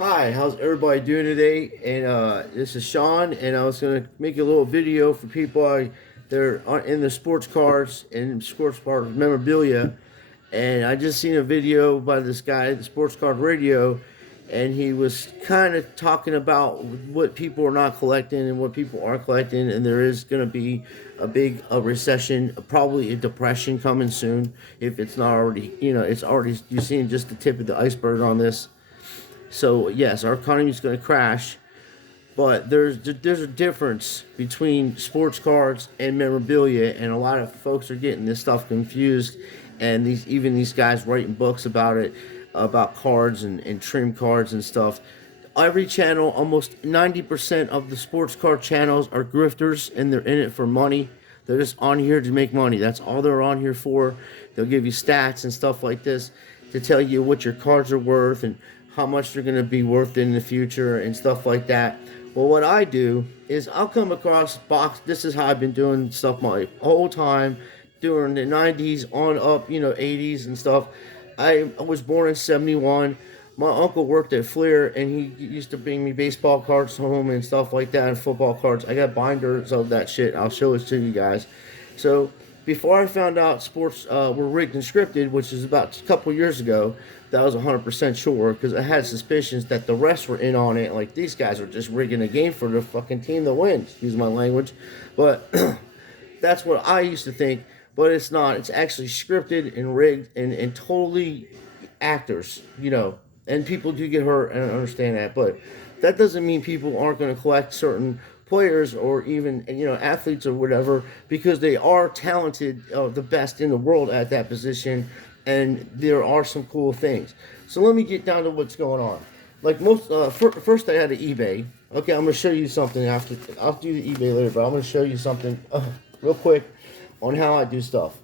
Hi, how's everybody doing today? And this is Sean, and I was gonna make a little video for people that are in the sports cars and sports car memorabilia. And I just seen a video by this guy at the Sports Card Radio, and he was kind of talking about what people are not collecting and what people are collecting, and there is gonna be a recession, probably a depression coming soon if it's not already. It's already you're seeing just the tip of the iceberg on this. So yes, our economy is going to crash, but there's a difference between sports cards and memorabilia, and a lot of folks are getting this stuff confused, and these guys writing books about it, about cards and trim cards and stuff. Every channel, almost 90% of the sports card channels are grifters, and they're in it for money. They're just on here to make money. That's all they're on here for. They'll give you stats and stuff like this to tell you what your cards are worth and how much they're going to be worth in the future and stuff like that. Well, what I do is I'll come across box. This is how I've been doing stuff my whole time, during the 90s on up, 80s and stuff. I was born in 71. My uncle worked at Fleer, and he used to bring me baseball cards home and stuff like that, and football cards. I got binders of that shit. I'll show it to you guys. So before I found out sports were rigged and scripted, which is about a couple years ago, that was 100% sure, because I had suspicions that the refs were in on it. Like, these guys are just rigging a game for the fucking team that wins. Excuse my language. But that's what I used to think. But it's not. It's actually scripted and rigged and totally actors, And people do get hurt, and I understand that. But that doesn't mean people aren't going to collect certain players or even athletes or whatever, because they are talented, the best in the world at that position, and there are some cool things. So let me get down to what's going on. Like most, first I had an eBay. Okay, I'm gonna show you something after. I'll do the eBay later, but I'm gonna show you something real quick on how I do stuff.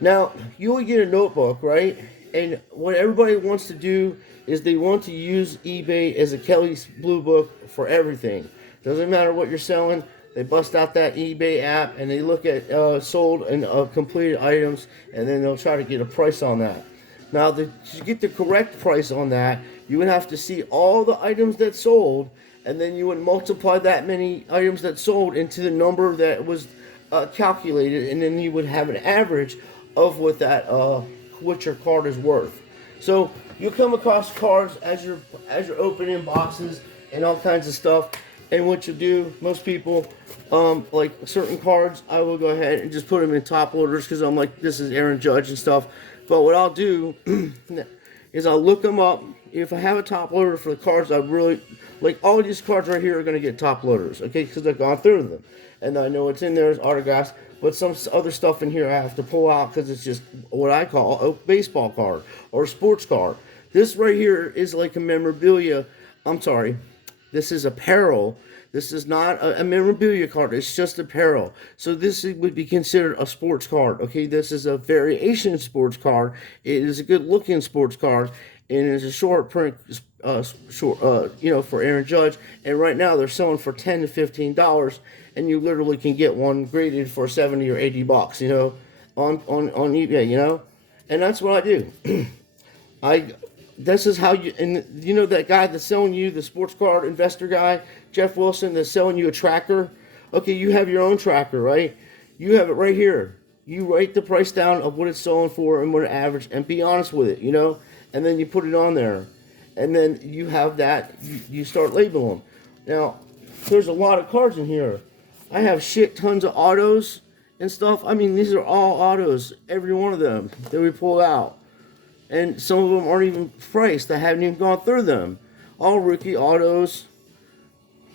Now, you will get a notebook, right? And what everybody wants to do is they want to use eBay as a Kelly's Blue Book for everything. Doesn't matter what you're selling. They bust out that eBay app and they look at sold and completed items, and then they'll try to get a price on that. Now, to get the correct price on that, you would have to see all the items that sold, and then you would multiply that many items that sold into the number that was calculated, and then you would have an average of what your card is worth. So you'll come across cards as you're opening boxes and all kinds of stuff. And what you do, most people, like certain cards, I will go ahead and just put them in top loaders because I'm like, this is Aaron Judge and stuff. But what I'll do is I'll look them up. If I have a top loader for the cards, I really like all these cards right here are going to get top loaders, okay? Because I've gone through them, and I know what's in there is autographs. But some other stuff in here I have to pull out because it's just what I call a baseball card or a sports card. This right here is like a memorabilia. I'm sorry. This is apparel. This is not a memorabilia card. It's just apparel. So this would be considered a sports card. Okay, this is a variation sports card. It is a good looking sports card, and it's a short print, for Aaron Judge. And right now they're selling for $10 to $15, and you literally can get one graded for 70 or 80 bucks. On eBay. And that's what I do. I This is how that guy that's selling you the sports card investor guy, Jeff Wilson, that's selling you a tracker. Okay, you have your own tracker, right? You have it right here. You write the price down of what it's selling for and what it average, and be honest with it, and then you put it on there, and then you have that. You start labeling them. Now, there's a lot of cards in here. I have shit tons of autos and stuff. I mean, these are all autos, every one of them that we pulled out. And some of them aren't even priced. I haven't even gone through them. All rookie autos.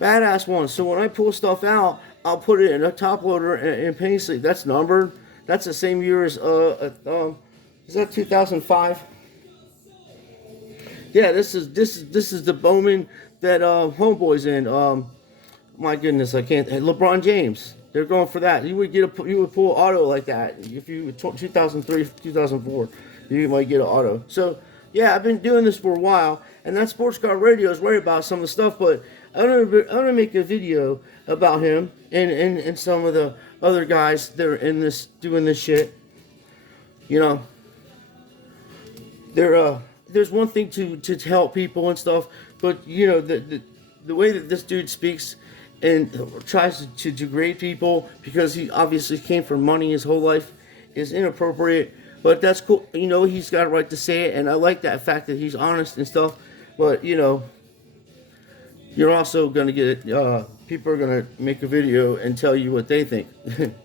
Badass ones. So when I pull stuff out, I'll put it in a top loader and penny sleeve. That's numbered. That's the same year as, is that 2005? Yeah, this is the Bowman that Homeboy's in. My goodness, I can't. LeBron James. They're going for that. You would pull an auto like that if you 2003, 2004. You might get an auto. So, yeah, I've been doing this for a while, and that Sports Card Radio is right about some of the stuff, but I'm gonna make a video about him and some of the other guys that are in this, doing this shit. They're there's one thing to help people and stuff, but you know the way that this dude speaks and tries to degrade people because he obviously came from money his whole life is inappropriate. But that's cool. You know, he's got a right to say it, and I like that fact that he's honest and stuff. But you know, you're also gonna get people are gonna make a video and tell you what they think,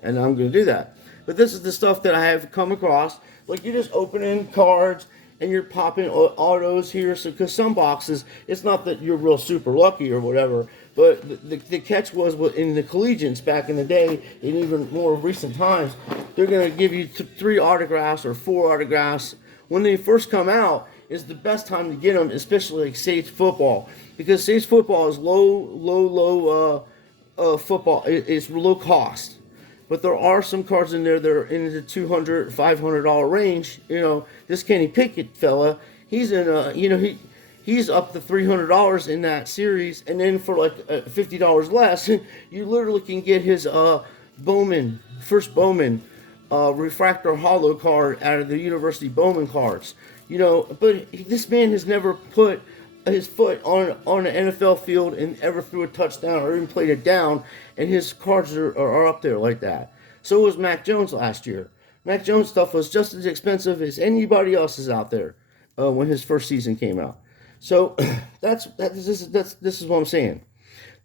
and I'm gonna do that. But this is the stuff that I have come across. Like you're just opening cards and you're popping autos here. So because some boxes, it's not that you're real super lucky or whatever, but the catch was in the collegiates back in the day, and even more recent times, they're gonna give you 3 autographs or 4 autographs when they first come out. Is the best time to get them, especially like Sage football, because Sage football is low football. It's low cost, but there are some cards in there that are in the $200, $500 range. You know, this Kenny Pickett fella, he's in you know, he's up to $300 in that series, and then for like $50 less, you literally can get his Bowman, first Bowman refractor hollow card out of the University Bowman cards. You know, but this man has never put his foot on an NFL field and ever threw a touchdown or even played it down, and his cards are up there like that. So was Mac Jones last year. Mac Jones stuff was just as expensive as anybody else's out there when his first season came out. So this is what I'm saying.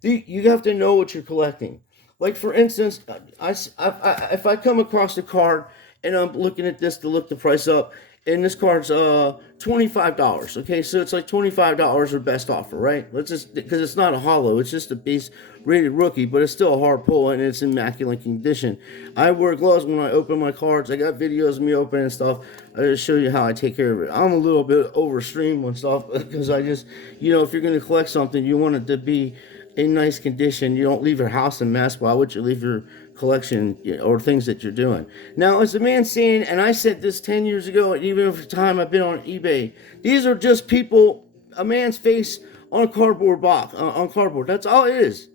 You have to know what you're collecting. Like for instance, if I come across a card and I'm looking at this to look the price up, and this card's $25. Okay, so it's like $25 or best offer, right? Let's just, because it's not a hollow, it's just a base rated rookie, but it's still a hard pull and it's in immaculate condition. I wear gloves when I open my cards. I got videos of me opening stuff. I just show you how I take care of it. I'm a little bit overstream on stuff because I just, you know, if you're going to collect something, you want it to be in nice condition. You don't leave your house a mess. Why would you leave your collection or things that you're doing? Now, as a man saying, and I said this 10 years ago, and even over the time I've been on eBay, these are just people, a man's face on a cardboard box, on cardboard. That's all it is.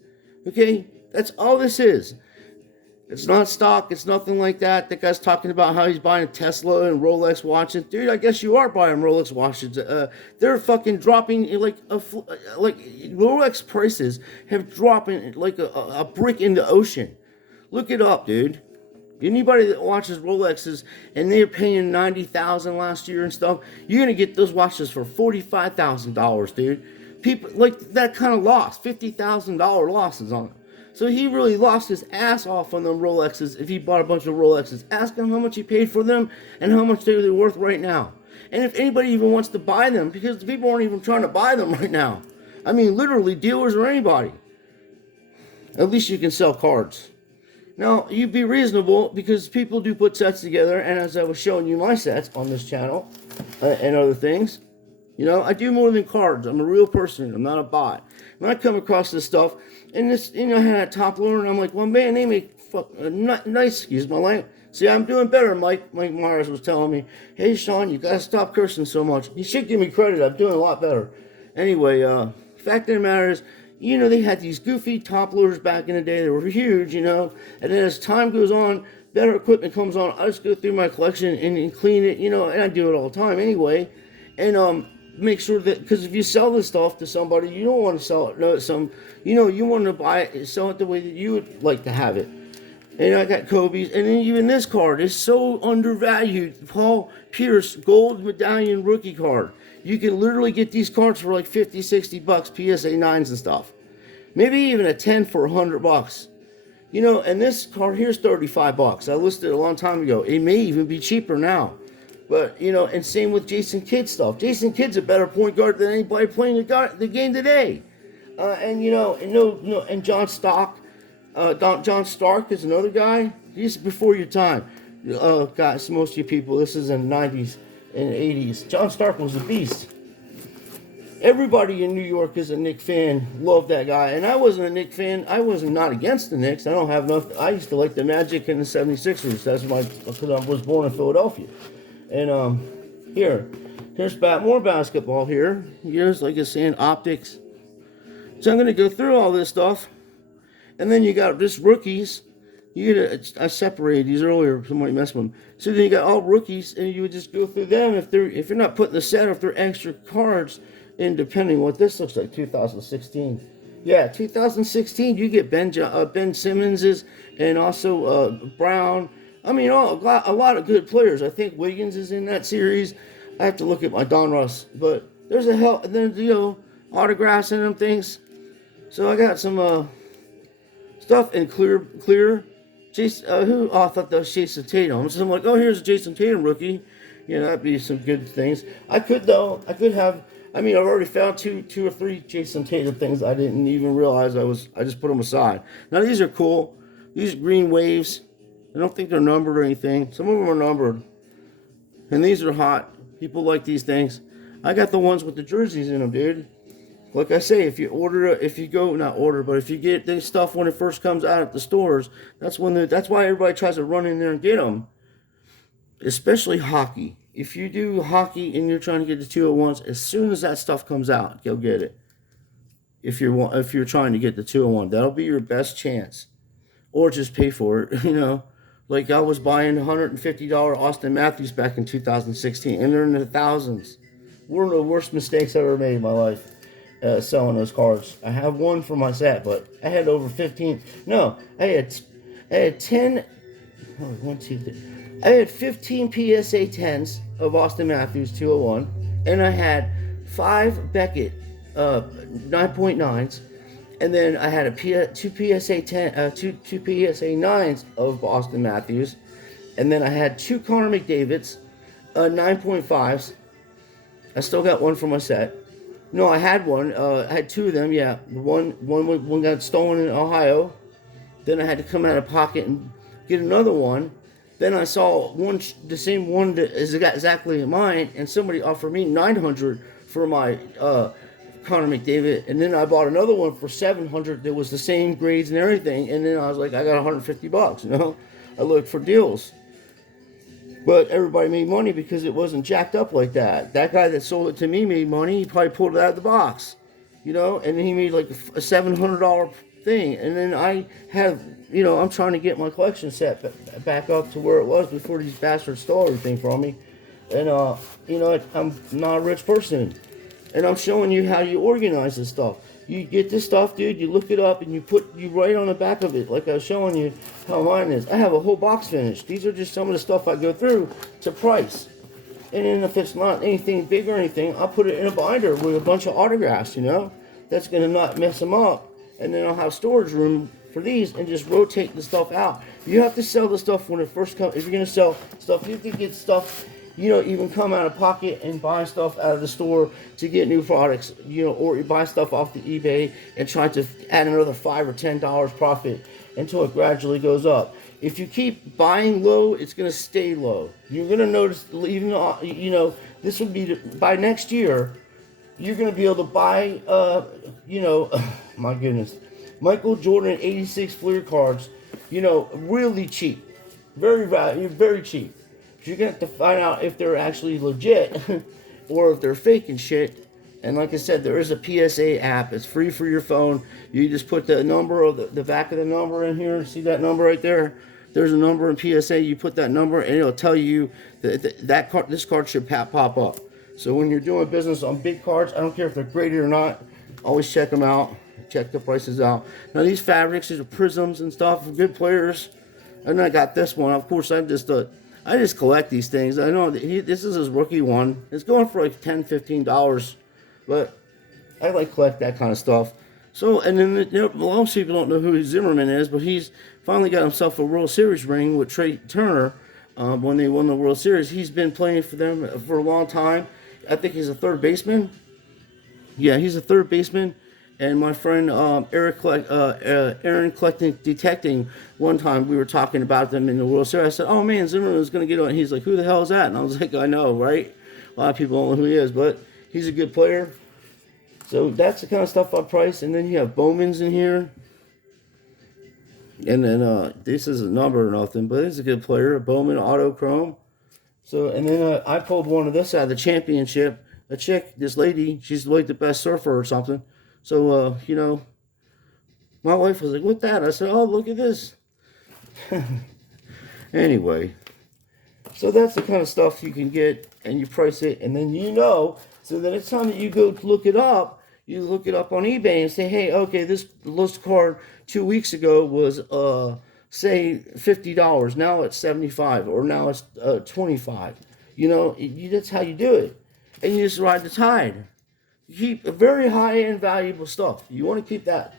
Okay? That's all this is. It's not stock. It's nothing like that. That guy's talking about how he's buying a Tesla and Rolex watches. Dude, I guess you are buying Rolex watches. They're fucking dropping like Rolex prices have dropping like a brick in the ocean. Look it up, dude. Anybody that watches Rolexes and they're paying $90,000 last year and stuff, you're gonna get those watches for $45,000, dude. People like that kind of loss, $50,000 losses on them. So he really lost his ass off on them Rolexes if he bought a bunch of Rolexes. Ask him how much he paid for them and how much they're worth right now. And if anybody even wants to buy them, because the people aren't even trying to buy them right now. I mean, literally dealers or anybody. At least you can sell cards. Now, you be reasonable because people do put sets together, and as I was showing you my sets on this channel and other things, you know, I do more than cards. I'm a real person. I'm not a bot. When I come across this stuff, and this, you know, I had a top loader, and I'm like, well, man, they make nice, excuse my language. See, I'm doing better, Mike Myers was telling me, hey, Sean, you got to stop cursing so much. He should give me credit. I'm doing a lot better. Anyway, fact of the matter is, you know, they had these goofy top loaders back in the day. They were huge, you know. And then as time goes on, better equipment comes on. I just go through my collection and clean it, you know, and I do it all the time anyway. And make sure that, because if you sell this stuff to somebody, you don't want to sell it. No, you want to buy it, sell it the way that you would like to have it. And I got Kobe's, and then even this card is so undervalued. Paul Pierce gold medallion rookie card. You can literally get these cards for like 50, 60 bucks, PSA 9s and stuff. Maybe even a 10 for 100 bucks. You know, and this card here's 35 bucks. I listed it a long time ago. It may even be cheaper now. But, you know, and same with Jason Kidd stuff. Jason Kidd's a better point guard than anybody playing the game today. And, you know, and John Stark is another guy. He's before your time. Guys, most of you people, this is in the 90s and 80s. John Stark was a beast. Everybody in New York is a Knicks fan. Love that guy. And I wasn't a Knicks fan. I wasn't not against the Knicks. I don't have nothing. I used to like the Magic and the 76ers. That's because I was born in Philadelphia. And here's more basketball here. Here's, like I saying, optics. So I'm going to go through all this stuff. And then you got just rookies You get I separated these earlier. Somebody messed with them. So then you got all rookies, and you would just go through them if you're not putting the set, or if they're extra cards. And depending what this looks like, 2016. Yeah, 2016. You get Ben Simmons's, and also Brown. I mean, a lot of good players. I think Wiggins is in that series. I have to look at my Donruss, but there's a hell. Then autographs and them things. So I got some stuff in clear. Jason, I thought that was Jason Tatum. So I'm like, oh, here's a Jason Tatum rookie. That'd be some good things. I could have. I mean, I've already found two or three Jason Tatum things I didn't even realize I just put them aside. Now these are cool. These green waves. I don't think they're numbered or anything. Some of them are numbered, and these are hot. People like these things. I got the ones with the jerseys in them, dude. Like I say, if you get this stuff when it first comes out at the stores, that's why everybody tries to run in there and get them. Especially hockey. If you do hockey and you're trying to get the 201s, as soon as that stuff comes out, go get it. If you're trying to get the 201, that'll be your best chance. Or just pay for it, Like I was buying $150 Austin Matthews back in 2016, and they're in the thousands. One of the worst mistakes I ever made in my life. Selling those cards. I have one for my set, but I had over 15. No, I had 10. Oh, 1, 2, 3. I had 15 PSA 10s of Austin Matthews 201, and I had 5 Beckett 9.9s, and then I had two PSA 9s of Austin Matthews, and then I had 2 Connor McDavids 9.5s. I still got one for my set. No, I had one. I had 2 of them. Yeah, one got stolen in Ohio. Then I had to come out of pocket and get another one. Then I saw the same one that is exactly mine, and somebody offered me $900 for my Connor McDavid, and then I bought another one for $700 that was the same grades and everything. And then I was like, I got $150. I looked for deals. But everybody made money because it wasn't jacked up like that. That guy that sold it to me made money. He probably pulled it out of the box, and then he made like a $700 thing. And then I have, I'm trying to get my collection set back up to where it was before these bastards stole everything from me. And, I'm not a rich person. And I'm showing you how you organize this stuff. You get this stuff, dude, you look it up, and you write on the back of it, like I was showing you how mine is. I have a whole box finished. These are just some of the stuff I go through to price. And then if it's not anything big or anything, I'll put it in a binder with a bunch of autographs, That's going to not mess them up. And then I'll have storage room for these and just rotate the stuff out. You have to sell the stuff when it first comes. If you're going to sell stuff, you have to get stuff. Even come out of pocket and buy stuff out of the store to get new products, or you buy stuff off the eBay and try to add another $5 or $10 profit until it gradually goes up. If you keep buying low, it's going to stay low. You're going to notice, even this would be by next year, you're going to be able to buy, my goodness, Michael Jordan 86 Fleer cards, really cheap, very cheap. You're going to have to find out if they're actually legit or if they're fake and shit. And like I said, there is a PSA app. It's free for your phone. You just put the number of the back of the number in here. See that number right there? There's a number in PSA. You put that number and it'll tell you that this card should pop up. So when you're doing business on big cards, I don't care if they're graded or not, always check them out. Check the prices out. Now these fabrics, these are prisms and stuff, good players. And I got this one. Of course, I just collect these things. I know this is his rookie one. It's going for like $10, $15, but I collect that kind of stuff. So, and then most people don't know who Zimmerman is, but he's finally got himself a World Series ring with Trey Turner when they won the World Series. He's been playing for them for a long time. I think he's a third baseman. Yeah, he's a third baseman. And my friend Aaron Collecting Detecting, one time we were talking about them in the World Series. I said, oh man, Zimmerman was going to get on. He's like, who the hell is that? And I was like, I know, right? A lot of people don't know who he is, but he's a good player. So that's the kind of stuff I price. And then you have Bowman's in here. And then this is a number or nothing, but he's a good player. Bowman Auto Chrome. So, and then I pulled one of this out of the championship. A chick, this lady, she's like the best surfer or something. So, my wife was like, what that? I said, oh, look at this. Anyway, so that's the kind of stuff you can get, and you price it, and then so the next time that you go to look it up, you look it up on eBay and say, hey, okay, this list card 2 weeks ago was say $50. Now it's 75, or now it's 25. That's how you do it, and you just ride the tide. You keep a very high end valuable stuff. You want to keep that,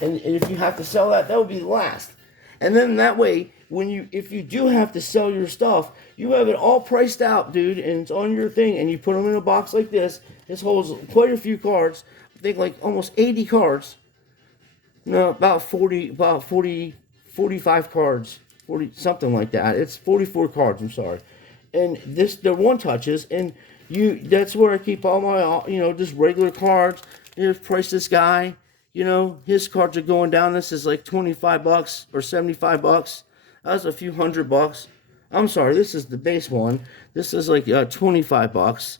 and if you have to sell that, that would be the last. And then that way, if you do have to sell your stuff, you have it all priced out, dude, and it's on your thing, and you put them in a box like this. This holds quite a few cards. I think like almost 80 cards. No, about 40, 45 cards, 40, something like that. It's 44 cards, I'm sorry. And they're one touches, and that's where I keep all my, just regular cards. Here's price this guy. His cards are going down. This is like $25 or $75. That's a few $100. I'm sorry, this is the base one. This is like $25.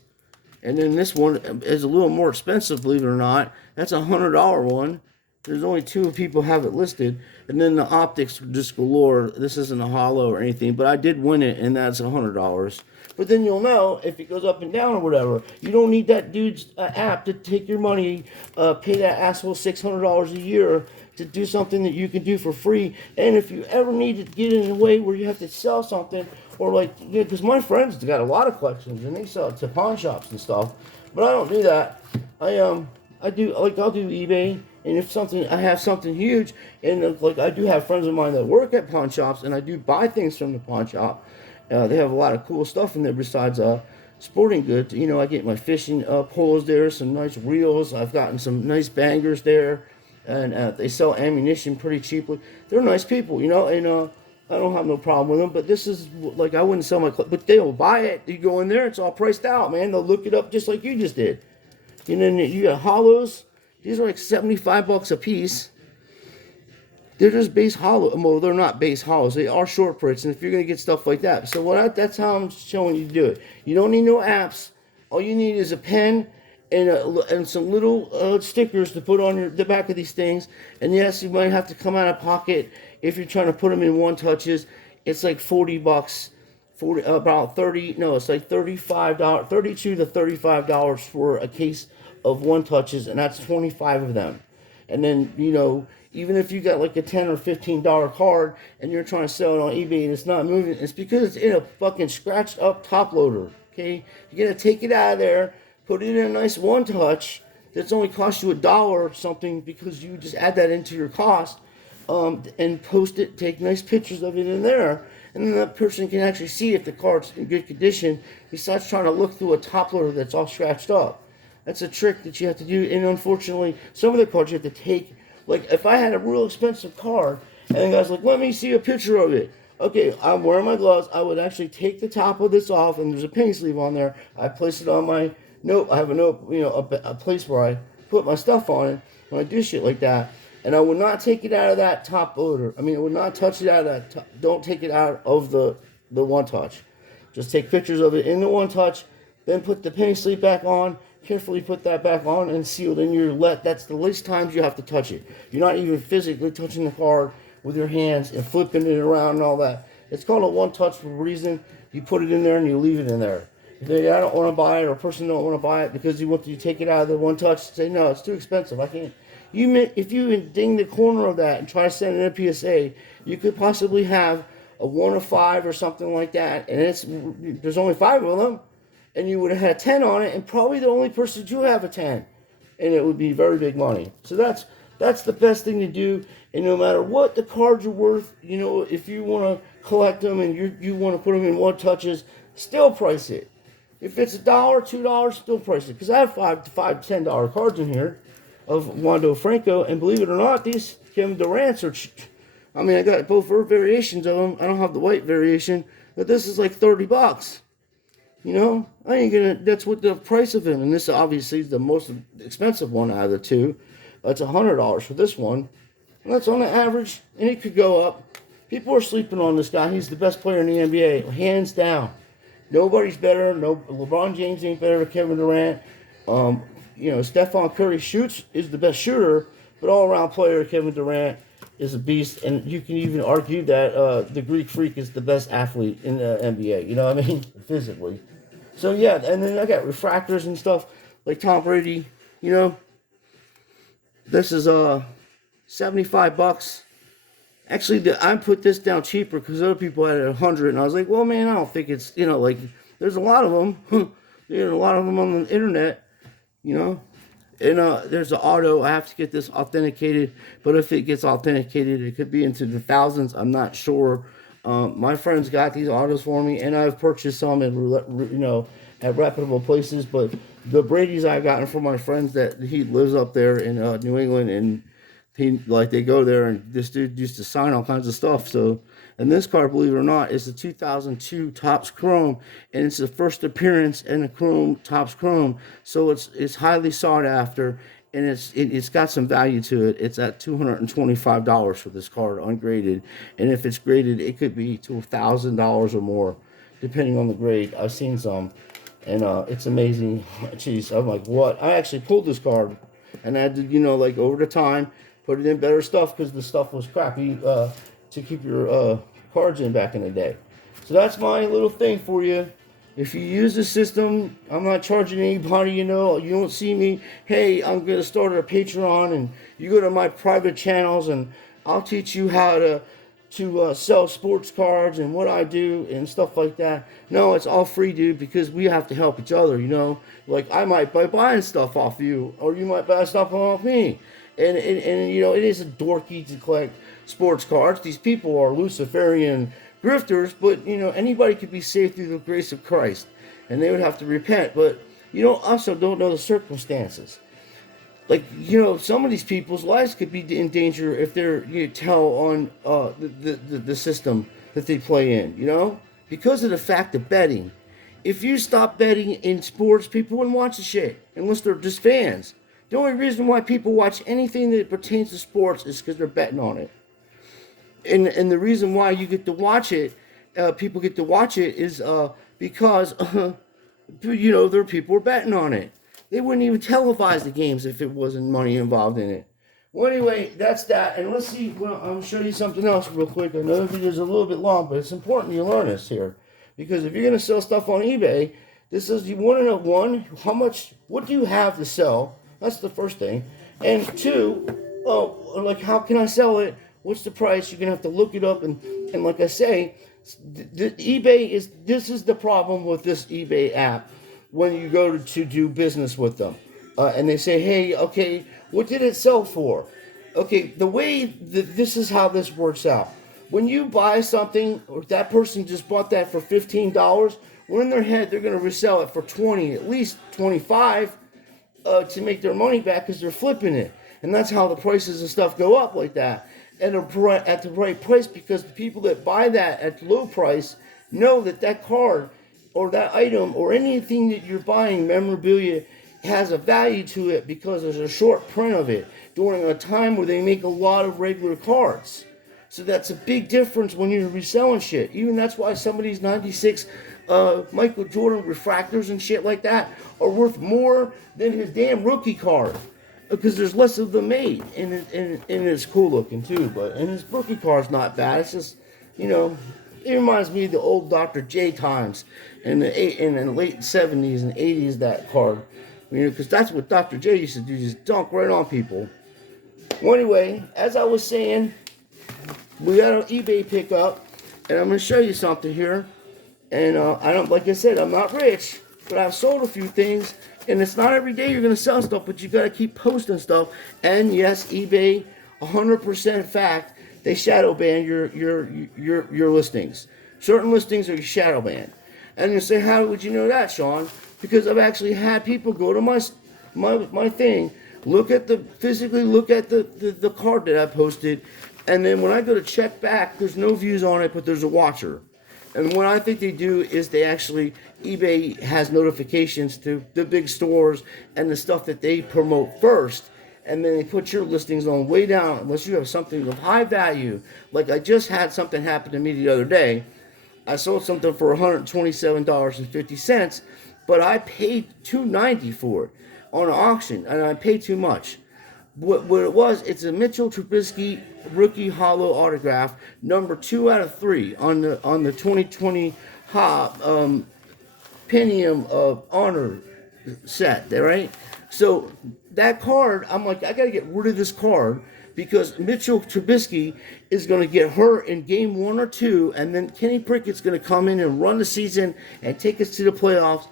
And then this one is a little more expensive, believe it or not. That's a $100 one. There's only 2 people have it listed. And then the optics are just galore. This isn't a hollow or anything, but I did win it, and that's $100. But then you'll know if it goes up and down or whatever. You don't need that dude's app to take your money, pay that asshole $600 a year to do something that you can do for free. And if you ever need to get in a way where you have to sell something, or because my friends got a lot of collections and they sell it to pawn shops and stuff, but I don't do that. I'll do eBay, and if I have something huge, and I do have friends of mine that work at pawn shops, and I do buy things from the pawn shop. They have a lot of cool stuff in there besides sporting goods. I get my fishing poles there, some nice reels. I've gotten some nice bangers there, and they sell ammunition pretty cheaply. They're nice people, and I don't have no problem with them. But this is I wouldn't sell but they'll buy it. You go in there, it's all priced out, man. They'll look it up just like you just did. And then you got hollows. These are like $75 a piece. They're just base hollow. Well, they're not base hollows. They are short prints, and if you're gonna get stuff like that, so that's how I'm showing you to do it. You don't need no apps. All you need is a pen and some little stickers to put on the back of these things. And yes, you might have to come out of pocket if you're trying to put them in one touches. It's like $40. About 30. No, it's like $35, $32 to $35 for a case of one touches, and that's 25 of them. And then even if you got like a $10 or $15 card and you're trying to sell it on eBay and it's not moving, it's because it's in a fucking scratched up top loader. Okay, you gotta take it out of there, put it in a nice one touch that's only cost you $1 or something, because you just add that into your cost, and post it, take nice pictures of it in there, and then that person can actually see if the card's in good condition, besides trying to look through a top loader that's all scratched up. That's a trick that you have to do, and unfortunately, some of the cards you have to take. Like, if I had a real expensive card, and the guy's like, let me see a picture of it. Okay, I'm wearing my gloves. I would actually take the top of this off, and there's a penny sleeve on there. I place it on my note. I have a note, a place where I put my stuff on it when I do shit like that. And I would not take it out of that top loader. I would not touch it out of that. Don't take it out of the one touch. Just take pictures of it in the one touch, then put the penny sleeve back on. Carefully put that back on and seal it in your that's the least times you have to touch it. You're not even physically touching the card with your hands and flipping it around and all that. It's called a one touch for a reason. You put it in there and you leave it in there. If I don't want to buy it, or a person don't want to buy it because you want to take it out of the one touch, say no, it's too expensive. I can't. If you ding the corner of that and try to send it in a PSA, you could possibly have a 1 of 5 or something like that, and there's only 5 of them. And you would have had a 10 on it, and probably the only person to have a 10, and it would be very big money. So that's the best thing to do. And no matter what the cards are worth, if you want to collect them and you want to put them in one touches, still price it. If it's $1, $2, still price it. Because I have $5 to $10 cards in here of Wander Franco, and believe it or not, these Kevin Durant's are. I got both variations of them. I don't have the white variation, but this is like $30. I ain't gonna. That's what the price of him, and this obviously is the most expensive one out of the two. It's $100 for this one, and that's on the average, and it could go up. People are sleeping on this guy. He's the best player in the NBA, hands down. Nobody's better. No, LeBron James ain't better than Kevin Durant. Stephon Curry is the best shooter, but all-around player Kevin Durant is a beast, and you can even argue that the Greek Freak is the best athlete in the NBA. You know what I mean? Physically. So yeah, and then I got refractors and stuff like Tom Brady. You know, this is $75. Actually, I put this down cheaper because other people had it 100, and I was like, well, man, I don't think it's, like, there's a lot of them. There's a lot of them on the internet, you know. And there's an auto. I have to get this authenticated, but if it gets authenticated, it could be into the thousands. I'm not sure. My friends got these autos for me, and I've purchased some at reputable places. But the Brady's I've gotten from my friends that he lives up there in New England, and they go there, and this dude used to sign all kinds of stuff. So, and this car, believe it or not, is the 2002 Topps Chrome, and it's the first appearance in a Chrome Topps Chrome. So it's highly sought after, and it's got some value to it. It's at $225 for this car, ungraded, and if it's graded, it could be to $1,000 or more, depending on the grade. I've seen some, and it's amazing. Jeez, I'm like, what? I actually pulled this card, and I had to, like over the time, put it in better stuff because the stuff was crappy to keep your cards in back in the day. So that's my little thing for you. If you use the system, I'm not charging anybody, you don't see me, hey, I'm going to start a Patreon, and you go to my private channels, and I'll teach you how to sell sports cards and what I do and stuff like that. No, it's all free, dude, because we have to help each other, Like, I might buy buying stuff off you, or you might buy stuff off me. And it is a dorky to collect sports cards. These people are Luciferian grifters, but, anybody could be saved through the grace of Christ. And they would have to repent. But, also don't know the circumstances. Like, some of these people's lives could be in danger if they're, on the system that they play in, Because of the fact of betting. If you stop betting in sports, people wouldn't watch the shit. Unless they're just fans. The only reason why people watch anything that pertains to sports is because they're betting on it. And the reason why you get to watch it, people get to watch it, is because, there are people betting on it. They wouldn't even televise the games if it wasn't money involved in it. Well, anyway, that's that. And let's see, I'm going to show you something else real quick. I know the video's a little bit long, but it's important you learn this here. Because if you're going to sell stuff on eBay, this is, you want to know, one, what do you have to sell? That's the first thing. And two, how can I sell it? What's the price? You're going to have to look it up. And like I say, this is the problem with this eBay app when you go to do business with them. And they say, hey, okay, what did it sell for? Okay, this is how this works out. When you buy something, or if that person just bought that for $15, well, in their head, they're going to resell it for 20, at least 25. To make their money back because they're flipping it. And that's how the prices and stuff go up like that. And at the right price, because the people that buy that at the low price know that card or that item or anything that you're buying, memorabilia, has a value to it because there's a short print of it during a time where they make a lot of regular cards. So that's a big difference when you're reselling shit. Even that's why some of these 96 Michael Jordan refractors and shit like that are worth more than his damn rookie card, because there's less of them made, and it's cool looking too. And his rookie card's not bad. It's just, it reminds me of the old Dr. J times in the late 70s and 80s. That card, because that's what Dr. J used to do, just dunk right on people. Well, anyway, as I was saying, we got an eBay pickup, and I'm going to show you something here. And like I said, I'm not rich, but I've sold a few things. And it's not every day you're going to sell stuff, but you got to keep posting stuff. And yes, eBay, 100% fact, they shadow ban your listings. Certain listings are shadow banned. And you say, how would you know that, Sean? Because I've actually had people go to my thing, physically look at the card that I posted, and then when I go to check back, there's no views on it, but there's a watcher. And what I think they do is eBay has notifications to the big stores and the stuff that they promote first. And then they put your listings on way down unless you have something of high value. Like I just had something happen to me the other day. I sold something for $127.50, but I paid $290 for it on an auction, and I paid too much. what it was, it's a Mitchell Trubisky rookie hollow autograph, number 2 out of 3 on the 2020 Pentium of Honor set, right? So that card, I'm like, I gotta get rid of this card because Mitchell Trubisky is going to get hurt in game 1 or 2, and then Kenny Pickett's going to come in and run the season and take us to the playoffs.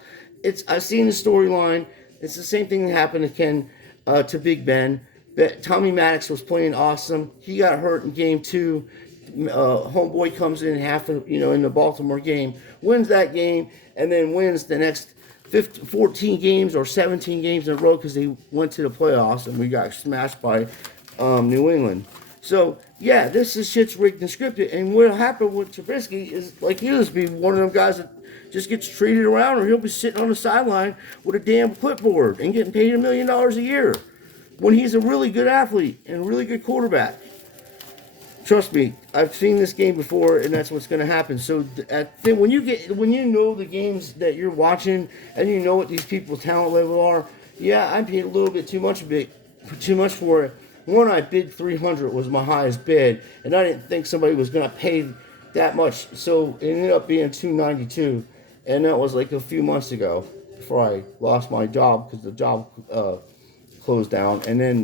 I've seen the storyline. It's the same thing that happened to to Big Ben. Tommy Maddox was playing awesome. He got hurt in game 2. Homeboy comes in in the Baltimore game, wins that game, and then wins the next 14 games or 17 games in a row because they went to the playoffs and we got smashed by New England. So yeah, this is shit's rigged and scripted. And what happened with Trubisky is like he'll just be one of them guys that just gets treated around, or he'll be sitting on the sideline with a damn clipboard and getting paid $1 million a year when he's a really good athlete and a really good quarterback. Trust me, I've seen this game before, and that's what's going to happen. So when you know the games that you're watching and you know what these people's talent level are, yeah, I paid a little bit too much for it. One, I bid 300 was my highest bid, and I didn't think somebody was going to pay that much, so it ended up being 292, and that was like a few months ago before I lost my job because the job closed down, and then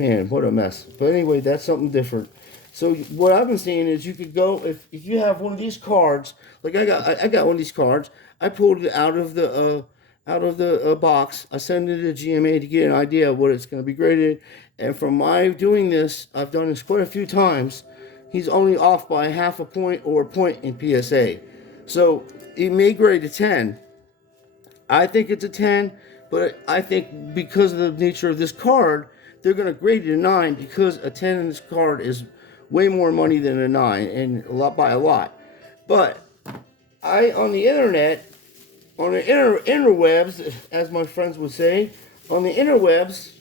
man, what a mess. But anyway, that's something different. So what I've been seeing is you could go if you have one of these cards, like I got one of these cards. I pulled it out of the box. I sent it to GMA to get an idea of what it's going to be graded. And from my doing this, I've done this quite a few times. He's only off by half a point or a point in PSA. So it may grade a 10. I think it's a 10, but I think because of the nature of this card, they're going to grade it a 9 because a 10 in this card is way more money than a 9, and a lot by a lot. But on the internet, on the interwebs, as my friends would say, on the interwebs,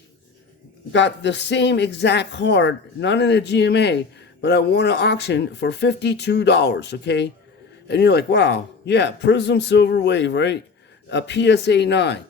got the same exact card, not in a GMA, but I won an auction for $52, okay? And you're like, wow, yeah, Prism Silver Wave, right? A PSA 9.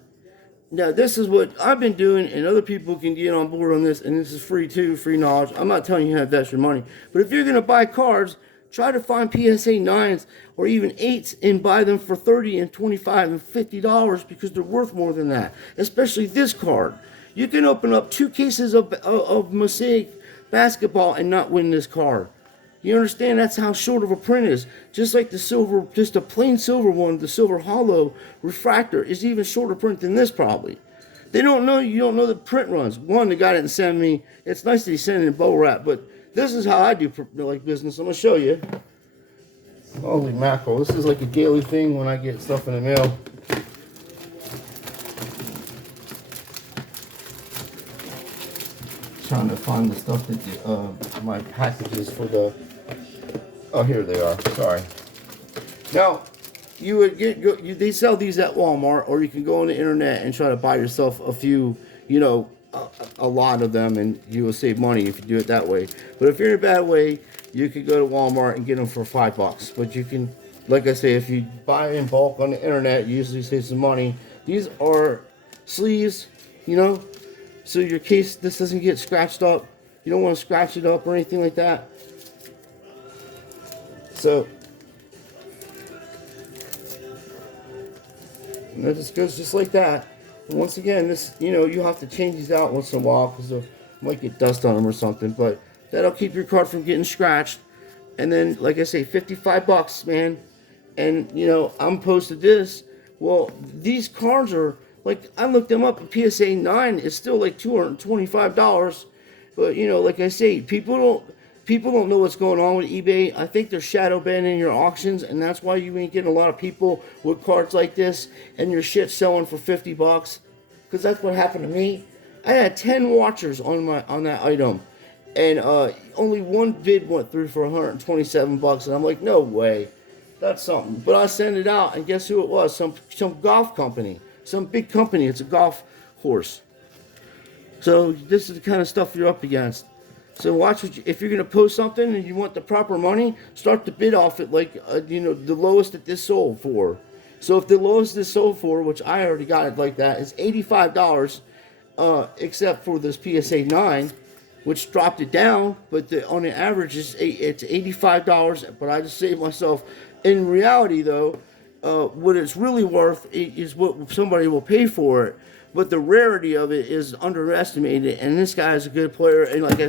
Now, this is what I've been doing, and other people can get on board on this, and this is free too, free knowledge. I'm not telling you how to invest your money, but if you're going to buy cards, try to find PSA 9s or even 8s and buy them for $30 and $25 and $50 because they're worth more than that, especially this card. You can open up 2 cases of Mosaic basketball and not win this card. You understand? That's how short of a print is. Just like the silver, just a plain silver one, the silver hollow refractor is even shorter print than this probably. They don't know, you don't know the print runs. One, the guy didn't send me, it's nice that he sent in a bow wrap, but this is how I do like business. I'm going to show you. Holy mackerel, this is like a daily thing when I get stuff in the mail. Trying to find the stuff that my packages for the... Oh, here they are. Sorry. Now, you would they sell these at Walmart, or you can go on the internet and try to buy yourself a few, a lot of them, and you will save money if you do it that way. But if you're in a bad way, you could go to Walmart and get them for $5. But you can, like I say, if you buy in bulk on the internet, you usually save some money. These are sleeves, so your case, this doesn't get scratched up. You don't want to scratch it up or anything like that. So, and that just goes just like that. And once again, this, you have to change these out once in a while because there might get dust on them or something. But that'll keep your card from getting scratched. And then, like I say, $55, man. And, I'm posted this. Well, these cards are, like, I looked them up. A PSA 9 is still like $225. But, like I say, people don't know what's going on with eBay. I think they're shadow banning your auctions, and that's why you ain't getting a lot of people with cards like this and your shit selling for $50. Because that's what happened to me. I had 10 watchers on that item, and only one bid went through for $127, and I'm like, no way, that's something. But I sent it out, and guess who it was? Some golf company, some big company. It's a golf course. So this is the kind of stuff you're up against. So watch if you're going to post something and you want the proper money, start the bid off at like, the lowest that this sold for. So if the lowest this sold for, which I already got it like that, is $85, except for this PSA 9, which dropped it down. But on the average, it's $85. But I just saved myself. In reality, though, what it's really worth is what somebody will pay for it. But the rarity of it is underestimated. And this guy is a good player. And like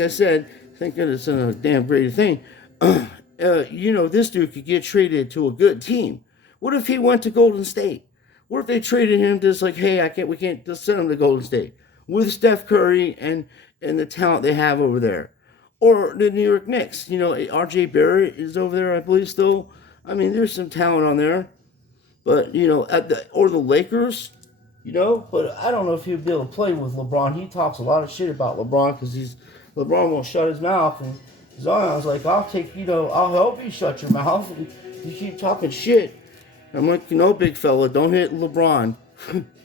I said, thinking it's a damn great thing. This dude could get traded to a good team. What if he went to Golden State? What if they traded him just like, hey, we can't just send him to Golden State with Steph Curry and the talent they have over there? Or the New York Knicks, R.J. Barrett is over there, I believe, still. I mean, there's some talent on there. But, or the Lakers, But I don't know if he'd be able to play with LeBron. He talks a lot of shit about LeBron because LeBron won't shut his mouth. And Zion's like, I'll help you shut your mouth. You keep talking shit. I'm like, big fella, don't hit LeBron.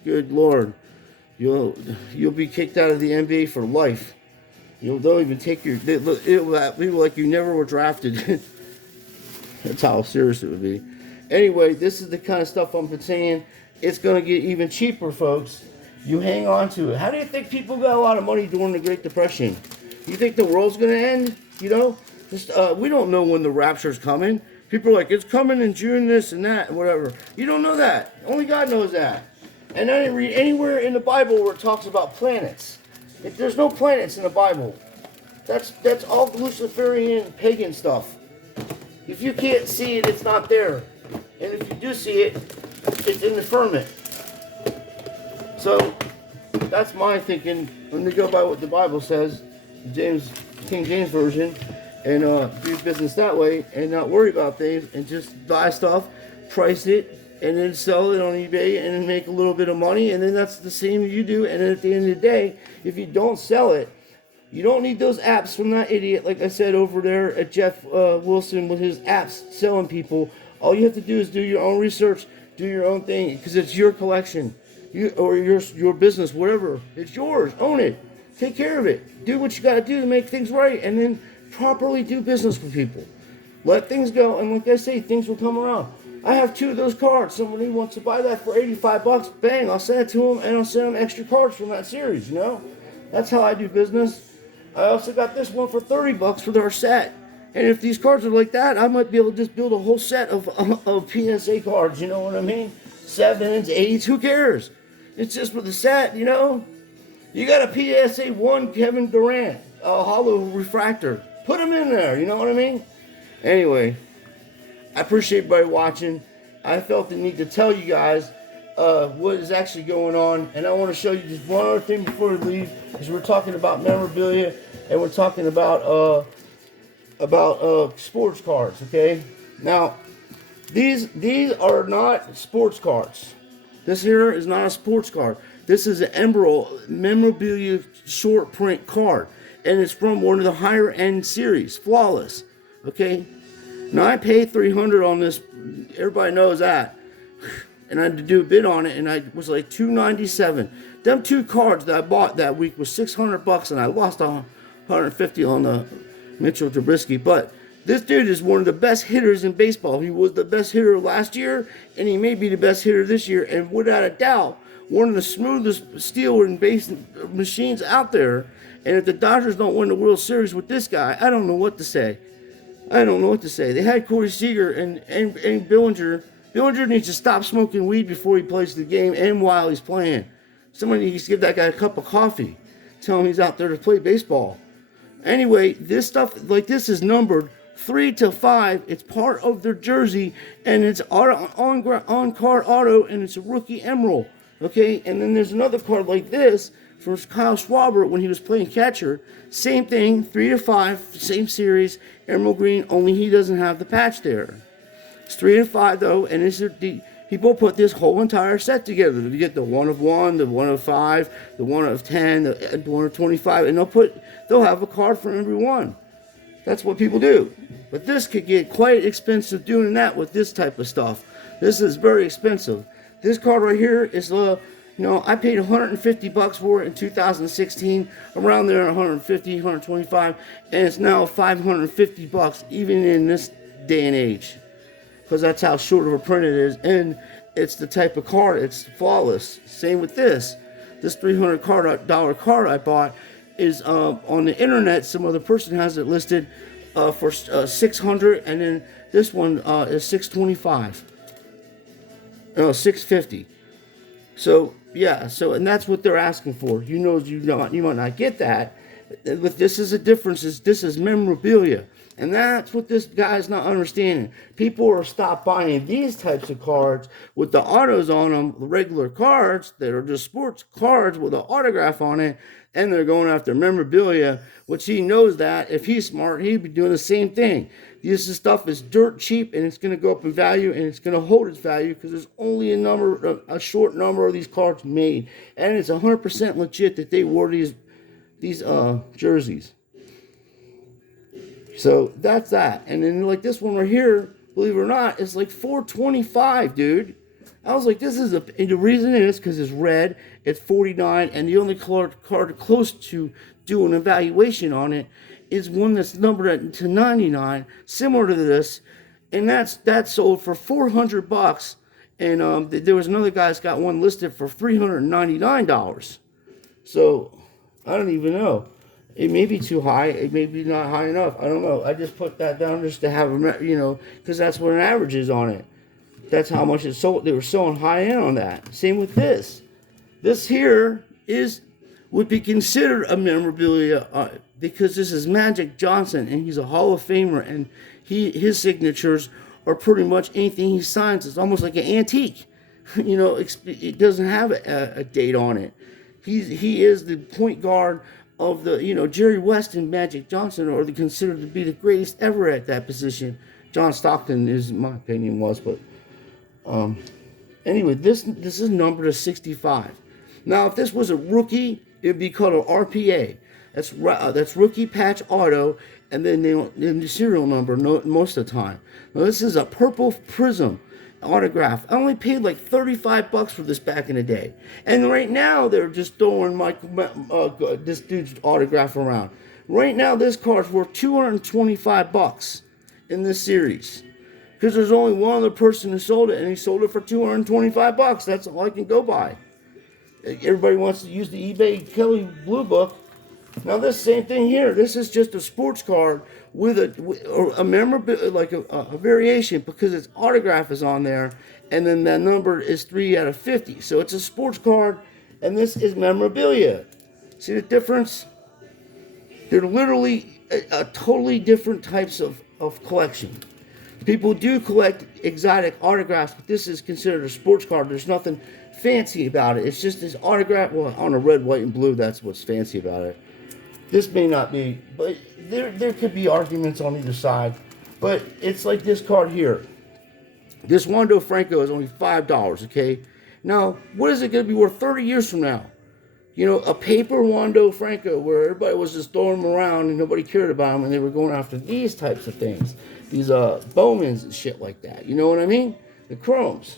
Good Lord. You'll be kicked out of the NBA for life. They'll even take it'll be like you never were drafted. That's how serious it would be. Anyway, this is the kind of stuff I'm saying. It's going to get even cheaper, folks. You hang on to it. How do you think people got a lot of money during the Great Depression? You think the world's going to end? We don't know when the rapture's coming. People are like, it's coming in June, this and that, whatever. You don't know that. Only God knows that. And I didn't read anywhere in the Bible where it talks about planets. There's no planets in the Bible. That's all Luciferian pagan stuff. If you can't see it, it's not there. And if you do see it, it's in the firmament. So that's my thinking. Let me go by what the Bible says, King James Version, and do business that way, and not worry about things, and just buy stuff, price it, and then sell it on eBay, and then make a little bit of money, and then that's the same you do. And then at the end of the day, if you don't sell it, you don't need those apps from that idiot, like I said over there at Jeff Wilson with his apps selling people. All you have to do is do your own research, do your own thing, because it's your collection, or your business, whatever. It's yours. Own it. Take care of it. Do what you got to do to make things right, and then properly do business with people. Let things go, and like I say, things will come around. I have 2 of those cards. Somebody wants to buy that for $85. Bang! I'll send it to them, and I'll send them extra cards from that series. That's how I do business. I also got this one for $30 for their set. And if these cards are like that, I might be able to just build a whole set of PSA cards, you know what I mean? 7s, 8s, who cares? It's just for the set, You got a PSA 1 Kevin Durant, a hollow refractor. Put them in there, you know what I mean? Anyway, I appreciate everybody watching. I felt the need to tell you guys what is actually going on. And I want to show you just one other thing before we leave, because we're talking about memorabilia, and we're talking about sports cards, okay? Now, these are not sports cards. This here is not a sports card. This is an Emerald memorabilia short print card, and it's from one of the higher end series, Flawless, okay? Now, I paid $300 on this. Everybody knows that. And I had to do a bid on it, and I was like $297. Them 2 cards that I bought that week was $600, and I lost $150 on the Mitchell Trubisky. But this dude is one of the best hitters in baseball. He was the best hitter last year, and he may be the best hitter this year. And without a doubt, one of the smoothest stealer and base machines out there. And if the Dodgers don't win the World Series with this guy, I don't know what to say. They had Corey Seager and Billinger. Billinger needs to stop smoking weed before he plays the game and while he's playing. Somebody needs to give that guy a cup of coffee. Tell him he's out there to play baseball. Anyway, this stuff like this is numbered 3 to 5. It's part of their jersey, and it's on card auto, and it's a rookie emerald. Okay, and then there's another card like this from Kyle Schwarber when he was playing catcher. Same thing, 3 to 5, same series, emerald green. Only he doesn't have the patch there. It's 3 to 5 though, and people put this whole entire set together. You get the 1 of 1, the 1 of 5, the 1 of 10, the 1 of 25, and they'll have a card for every one. That's what people do. But this could get quite expensive doing that with this type of stuff. This is very expensive. This card right here is I paid $150 for it in 2016, around there, 150, 125, and it's now $550 even in this day and age. Because that's how short of a print it is, and it's the type of card, it's flawless. Same with this. this $300 card I bought is on the internet. Some other person has it listed for $600, and then this one is $625. No, $650. So yeah, and that's what they're asking for. You might not get that, but this is a difference. This is memorabilia. And that's what this guy's not understanding. People are stop buying these types of cards with the autos on them, the regular cards that are just sports cards with an autograph on it, and they're going after memorabilia, which he knows that if he's smart, he'd be doing the same thing. This stuff is dirt cheap, and it's going to go up in value, and it's going to hold its value because there's only a short number of these cards made, and it's 100% legit that they wore these jerseys. So that's that. And then like this one right here, believe it or not, it's like $425, dude. I was like, and the reason is because it's red, it's $49, and the only card close to do an evaluation on it is one that's numbered to $99, similar to this, and that's sold for $400. And there was another guy that's got one listed for $399. So I don't even know. It may be too high. It may be not high enough. I don't know. I just put that down just to have, because that's what an average is on it. That's how much it sold. They were selling high end on that. Same with this. This here would be considered a memorabilia because this is Magic Johnson, and he's a Hall of Famer, and his signatures are pretty much anything he signs. It's almost like an antique. It doesn't have a date on it. He is the point guard of the, Jerry West and Magic Johnson are considered to be the greatest ever at that position. John Stockton is, in my opinion, was, but anyway, this is numbered to 65. Now, if this was a rookie, it'd be called an RPA. That's rookie patch auto, and then the serial number most of the time. Now, this is a purple prism autograph. I only paid like $35 for this back in the day, and right now they're just throwing this dude's autograph around. Right now, this card's worth $225 in this series because there's only one other person who sold it, and he sold it for $225. That's all I can go by. Everybody wants to use the eBay Kelly Blue Book. Now this same thing here. This is just a sports card with a memorabilia, like a variation, because its autograph is on there, and then that number is 3 out of 50. So it's a sports card, and this is memorabilia. See the difference? They're literally a totally different types of collection. People do collect exotic autographs, but this is considered a sports card. There's nothing fancy about it. It's just this autograph. Well, on a red, white, and blue, that's what's fancy about it. This may not be, but there could be arguments on either side. But it's like this card here. This Wander Franco is only $5, okay? Now, what is it going to be worth 30 years from now? A paper Wander Franco where everybody was just throwing them around and nobody cared about them, and they were going after these types of things. These Bowmans and shit like that. You know what I mean? The chromes.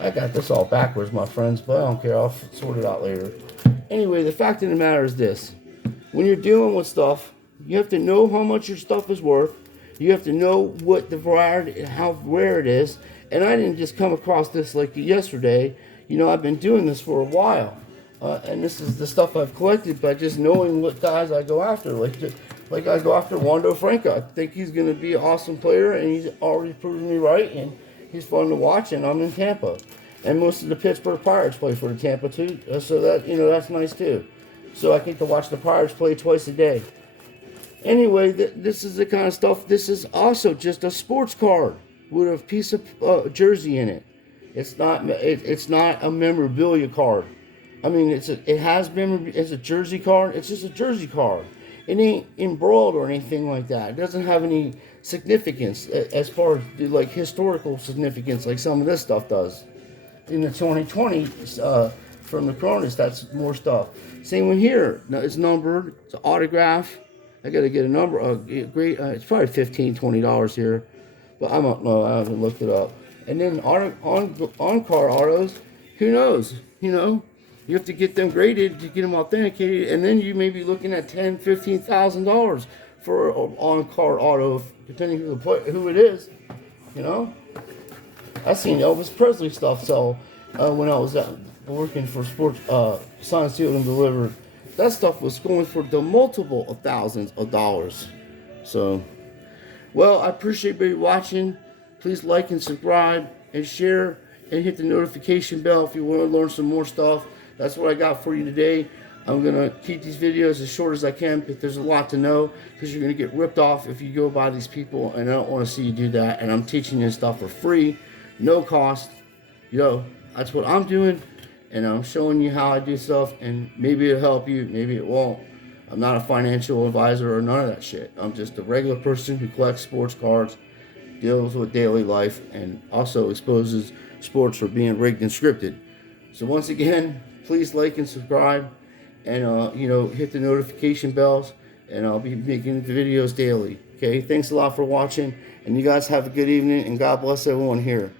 I got this all backwards, my friends, but I don't care. I'll sort it out later. Anyway, the fact of the matter is this. When you're dealing with stuff, you have to know how much your stuff is worth. You have to know what the variety, how rare it is. And I didn't just come across this like yesterday. I've been doing this for a while. And this is the stuff I've collected by just knowing what guys I go after. Like I go after Wander Franco. I think he's going to be an awesome player, and he's already proven me right. And he's fun to watch, and I'm in Tampa. And most of the Pittsburgh Pirates play for the Tampa too. So that, that's nice too. So I get to watch the Pirates play twice a day. Anyway, this is the kind of stuff. This is also just a sports card with a piece of jersey in it. It's not a memorabilia card. I mean, it's a jersey card. It's just a jersey card. It ain't embroidered or anything like that. It doesn't have any significance as far as like historical significance like some of this stuff does. In the 2020 from the Cronus, that's more stuff. Same one here. Now, it's numbered. It's an autograph. I got to get a number. It's probably $15, $20 here, but I don't know. I haven't looked it up. And then on car autos, who knows? You have to get them graded to get them authenticated, and then you may be looking at $10,000, $15,000 for an on-car auto, depending who it is. I seen Elvis Presley stuff sell when I was working for sports, Sign Sealed and Delivered. That stuff was going for the multiple of thousands of dollars. So, well, I appreciate you watching. Please like and subscribe and share and hit the notification bell if you want to learn some more stuff. That's what I got for you today. I'm going to keep these videos as short as I can, but there's a lot to know because you're going to get ripped off if you go by these people, and I don't want to see you do that. And I'm teaching you stuff for free, no cost. That's what I'm doing, and I'm showing you how I do stuff, and maybe it'll help you, maybe it won't. I'm not a financial advisor or none of that shit. I'm just a regular person who collects sports cards, deals with daily life, and also exposes sports for being rigged and scripted. So once again, please like and subscribe, and hit the notification bells, and I'll be making the videos daily. Okay, thanks a lot for watching, and you guys have a good evening, and God bless everyone here.